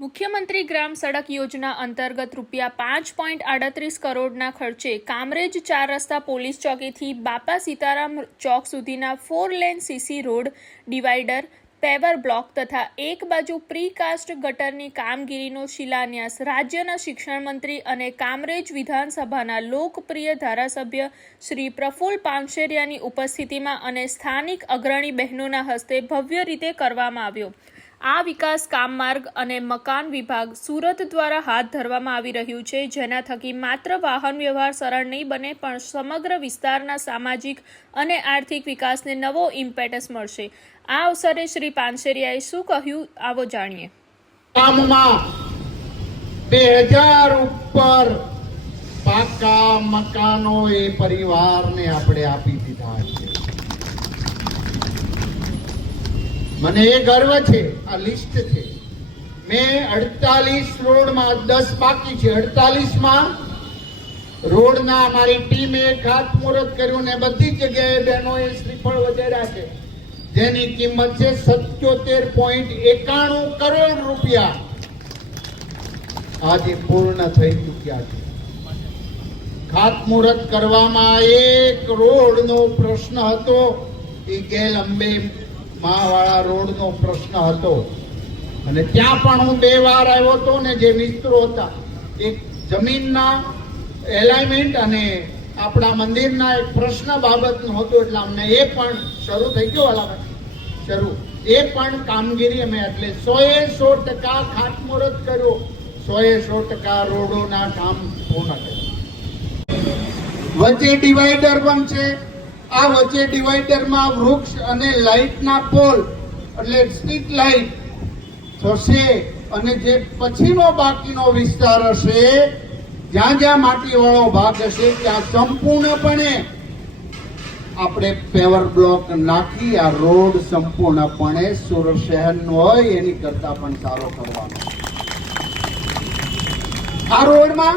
મુખ્યમંત્રી ગ્રામ સડક યોજના અંતર્ગત ₹5.38 કરોડના ખર્ચે કામરેજ 4 રસ્તા પોલીસ ચોકીથી બાપા સીતારામ ચોક સુધીના 4 lane CC road, divider, paver block તથા એક બાજુ પ્રીકાસ્ટ ગટરની કામગીરીનો શિલાન્યાસ રાજ્યના શિક્ષણ મંત્રી અને કામરેજ વિધાનસભાના લોકપ્રિય ધારાસભ્ય શ્રી પ્રફુલ્લ પાનસેરિયાની ઉપસ્થિતિમાં અને સ્થાનિક અગ્રણી બહેનોના હસ્તે ભવ્ય રીતે કરવામાં આવ્યો। આ વિકાસ કામ માર્ગ અને મકાન વિભાગ સુરત દ્વારા હાથ ધરવામાં આવી રહ્યું છે, જેના થકી માત્ર વાહન વ્યવહાર સરળ નહીં બને પણ સમગ્ર વિસ્તારના સામાજિક અને આર્થિક વિકાસને નવો ઇમ્પેટસ મળશે। આ અવસરે શ્રી પાનસેરિયાએ શું કહ્યું, આવો જાણીએ। ગામમાં 2000 ઉપર પાકા મકાનો એ પરિવારને આપણે આપી દીધા છે। મને એ ગર્વ છે, આ લિસ્ટ છે। મેં 48 રોડમાં 10 બાકી છે, 48 માં રોડના અમારી ટીમે ખાતમુહૂર્ત કર્યું ને બધી જગ્યાએ બહેનોએ શ્રીફળ વધાર્યા છે, જેની કિંમત છે 77.91 કરોડ રૂપિયા આજે પૂર્ણ થઈ ચૂક્યા છે। ખાતમુહૂર્ત કરવામાં એક રોડનો પ્રશ્ન હતો, એ ગેલ અંબે માવાળા રોડનો પ્રશ્ન હતો અને ત્યાં પણ હું 2 વાર આવ્યો હતો ને જે મિત્રો હતા, એક જમીનના એલાઇનમેન્ટ અને આપણા મંદિરના એક પ્રશ્ન બાબતનો હતો, એટલે અમને એ પણ શરૂ થઈ ગયો શરૂ એ પણ કામગીરી અમે એટલે 100% ખાતમુહૂર્ત કર્યું, 100% રોડોના કામ પૂર્ણ કર્યું। વચ્ચે ડિવાઈડર પણ છે। આ વચ્ચે ડિવાઈડરમાં વૃક્ષ અને લાઇટના પોલ એટલે સ્ટ્રીટ લાઇટ થશે અને જે પછીનો બાકીનો વિસ્તાર હશે, જ્યાં જ્યાં માટીવાળો ભાગ હશે ત્યાં સંપૂર્ણપણે આપણે પેવર બ્લોક નાખી આ રોડ સંપૂર્ણપણે સુરત શહેરનો હોય એની કરતા પણ સારો કરવાનો। આ રોડમાં